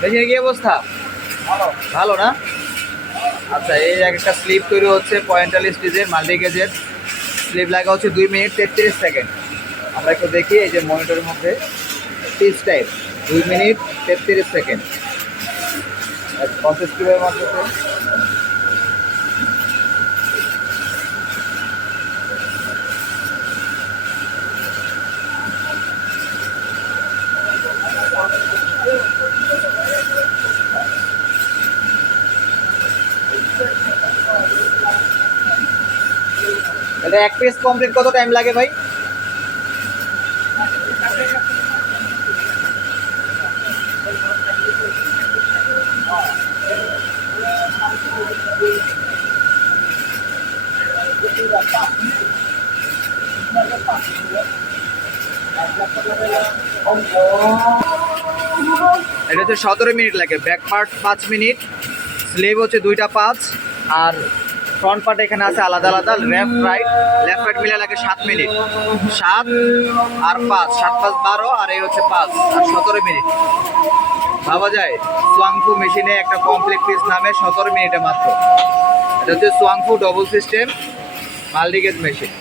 মেশিনে কি অবস্থা? ভালো। না? আচ্ছা এই এক একটা স্লিপ তৈরি হচ্ছে পঁয়তাল্লিশ পিসের মাল্টি গেজের স্লিপ লাগা হচ্ছে দুই মিনিট তেত্রিশ সেকেন্ড আমরা একটু দেখি এই যে মনিটরের মধ্যে পিস টাইপ দুই মিনিট তেত্রিশ সেকেন্ড প্রসেস কীভাবে মাধ্যমে এটা এক পিস কমপ্লিট কত টাইম লাগে ভাই? এটা হচ্ছে সতেরো মিনিট লাগে। ব্যাক পার্ট পাঁচ মিনিট। স্লিভ হচ্ছে দুইটা পাঁচ। আর ফ্রন্ট পার্ট এখানে আছে আলাদা আলাদা লেফট রাইট লেফট রাইট মিলে লাগে সাত মিনিট। সাত আর পাঁচ, সাত পাঁচ বারো, আর এই হচ্ছে পাঁচ। আর সতেরো মিনিট। ভাবা যায় সোয়াংফু মেশিনে একটা কমপ্লিট পিস নামে সতেরো মিনিটে মাত্র। এটা হচ্ছে সোয়াংফু ডবল সিস্টেম মাল্টিগেজ মেশিন